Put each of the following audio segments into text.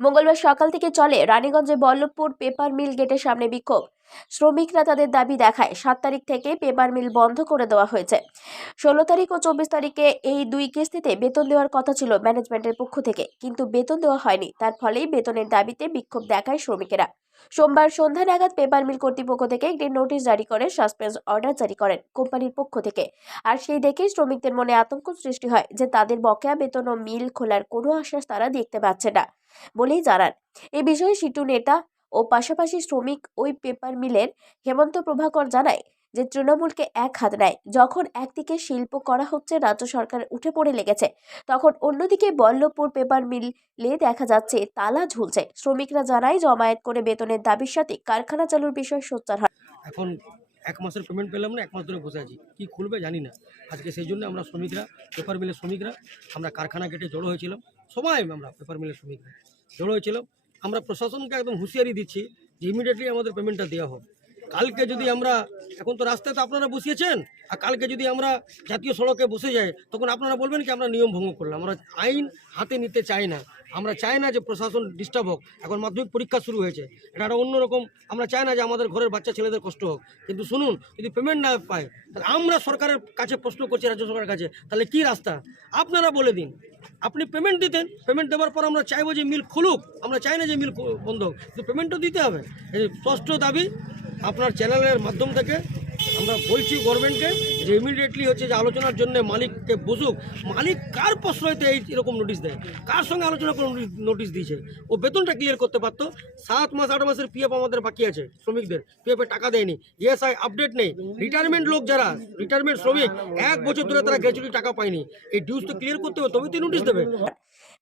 মঙ্গলবার সকাল থেকে চলে রানীগঞ্জে বল্লভপুর পেপার মিল গেটের সামনে বিক্ষোভ। শ্রমিকরা তাদের দাবি দেখায়, সাত তারিখ থেকে পেপার মিল বন্ধ করে দেওয়া হয়েছে। ষোলো তারিখ ও চব্বিশ তারিখে এই দুই কিস্তিতে বেতন দেওয়ার কথা ছিল ম্যানেজমেন্টের পক্ষ থেকে, কিন্তু বেতন দেওয়া হয়নি। তার ফলেই বেতনের দাবিতে বিক্ষোভ দেখায় শ্রমিকেরা। সোমবার সন্ধ্যা নাগাদ পেপার মিল কর্তৃপক্ষ থেকে একটি নোটিশ জারি করে সাসপেন্স অর্ডার জারি করেন কোম্পানির পক্ষ থেকে। আর সেই দেখেই শ্রমিকদের মনে আতঙ্ক সৃষ্টি হয় যে তাদের বকেয়া বেতন ও মিল খোলার কোনো আশ্বাস তারা দেখতে পাচ্ছে না বলেই জানান। এ বিষয়ে সিটু নেতা ও পাশাপাশি শ্রমিক ওই পেপার মিলের হেমন্ত প্রভাকর জানায় যে তৃণমূলকে এক হাত নেয়। যখন একদিকে শিল্প করা হচ্ছে, রাজ্য সরকার উঠে পড়ে লেগেছে। তখন অন্যদিকে বল্লভপুর পেপার মিলে দেখা যাচ্ছে, তালা ঝুলছে। শ্রমিকরা জানায়, জমায়েত করে বেতনের দাবির সাথে কারখানা চালুর বিষয়ে সোচ্চার হয়। এখন এক মাসের পেমেন্ট পেলাম না, এক মাস ধরে বসে আছি। কী খুলবে জানি না। আজকে সেই জন্য আমরা শ্রমিকরা, পেপার মিলের শ্রমিকরা, আমরা কারখানা গেটে জড়ো হয়েছিলাম। সবাই আমরা পেপার মিলের শ্রমিকরা জড়ো হয়েছিলাম। আমরা প্রশাসনকে একদম হুঁশিয়ারি দিচ্ছি যে ইমিডিয়েটলি আমাদের পেমেন্টটা দেওয়া হোক কালকে যদি আমরা, এখন তো রাস্তায় তো আপনারা বসিয়েছেন, আর কালকে যদি আমরা জাতীয় সড়কে বসে যাই, তখন আপনারা বলবেন কি আমরা নিয়ম ভঙ্গ করলাম, আমরা আইন হাতে নিতে চাই না। আমরা চাই না যে প্রশাসন ডিস্টার্ব হোক, এখন মাধ্যমিক পরীক্ষা শুরু হয়েছে, এটা একটা অন্যরকম, আমরা চাই না যে আমাদের ঘরের বাচ্চা ছেলেদের কষ্ট হোক। কিন্তু শুনুন, যদি পেমেন্ট না পায়, তাহলে আমরা সরকারের কাছে প্রশ্ন করছি, রাজ্য সরকারের কাছে, তাহলে কি রাস্তা? আপনারা বলে দিন। আপনি পেমেন্ট দিতেন পেমেন্ট দেওয়ার পর আমরা চাইব যে মিল খুলুক, আমরা চাই না যে মিল বন্ধ হোক, কিন্তু পেমেন্টও দিতে হবে। এই স্পষ্ট দাবি আপনার চ্যানেলের মাধ্যম থেকে আমরা বলছি গভর্নমেন্টকে যে ইমিডিয়েটলি হচ্ছে যে আলোচনার জন্য মালিককে বসুক। মালিক কার প্রশ্রয়তে এই এরকম নোটিশ দেয়? কার সঙ্গে আলোচনা করে নোটিশ দিয়েছে? ও বেতনটা ক্লিয়ার করতে পারতো? সাত মাস, আট মাসের পিএফ আমাদের বাকি আছে, শ্রমিকদের। পিএফের টাকা দেয়নি। ইএসআই আপডেট নেই। রিটায়ারমেন্ট লোক যারা রিটায়ারমেন্ট শ্রমিক, এক বছর ধরে তারা গ্র্যাচুইটি টাকা পায়নি। এই ডিউজ তো ক্লিয়ার করতে হবে তবে তো নোটিশ দেবে।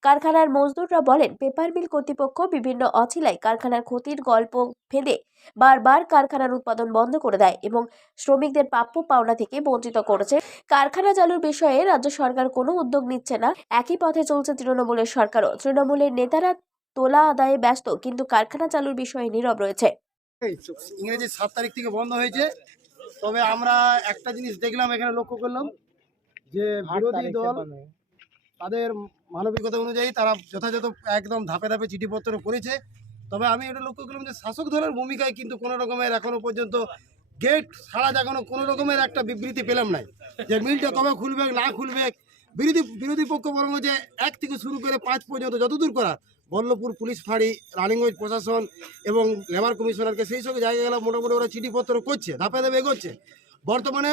কারখানার মজদুররা বলেন পেপার মিল কর্তৃপক্ষ বিভিন্ন অছিলায় কারখানার ক্ষতির গল্প ফেঁদে বারবার কারখানার উৎপাদন বন্ধ করে দেয় এবং শ্রমিকদের প্রাপ্য পাওনা থেকে বঞ্চিত করেছে। কারখানা চালুর বিষয়ে রাজ্য সরকার কোনো উদ্যোগ নিচ্ছে না। একই পথে চলছে তৃণমূলের সরকারও। তৃণমূলের নেতারা তোলা আদায়ে ব্যস্ত কিন্তু কারখানা চালুর বিষয়ে নীরব রয়েছে। ইংরেজি সাত তারিখ থেকে বন্ধ হয়েছে। তবে আমরা একটা জিনিস দেখলাম এখানে লক্ষ্য করলাম যে বিরোধী দল তাদের মানবিকতা অনুযায়ী তারা যথাযথ একদম ধাপে ধাপে চিঠিপত্র করেছে। তবে আমি এটা লক্ষ্য করলাম যে শাসক দলের ভূমিকায় কিন্তু কোনো রকমের এখনও পর্যন্ত গেট ছাড়া দেখানো কোনো রকমের একটা বিবৃতি পেলাম নাই। যে মিলটা কবে খুলবে, না খুলবে, বিরোধী বিরোধী পক্ষ বরং যে এক থেকে শুরু করে পাঁচ পর্যন্ত যতদূর করা, বল্লভপুর পুলিশ ফাঁড়ি, রানিগঞ্জ প্রশাসন এবং লেবার কমিশনারকে সেই সব জায়গাগুলো মোটামুটি ওরা চিঠিপত্র করছে, ধাপে ধাপে এগোচ্ছে। বর্তমানে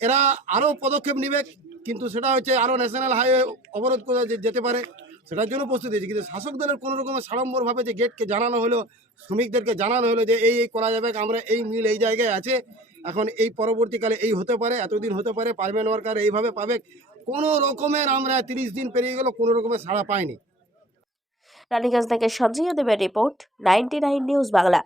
এরা আরও পদক্ষেপ নেবে কিন্তু সেটা হচ্ছে আরও ন্যাশনাল হাইওয়ে অবরোধ করে যেতে পারে, সেটার জন্য প্রস্তুতি আছে কিন্তু শাসক দলের কোনো রকমের সাড়ম্বরভাবে যে গেটকে জানানো হলো, শ্রমিকদেরকে জানানো হলো যে এই এই করা যাবে, আমরা এই মিল এই জায়গায় আছে, এখন এই পরবর্তীকালে এই হতে পারে, এতদিন হতে পারে পারমেন্ট ওয়ার্কার এইভাবে পাবে, কোনো রকমের আমরা তিরিশ দিন পেরিয়ে গেল কোনো রকমের সাড়া পাইনি। রানীগঞ্জ থেকে সঞ্জয় দেবের রিপোর্ট, নাইনটি নিউজ বাংলা।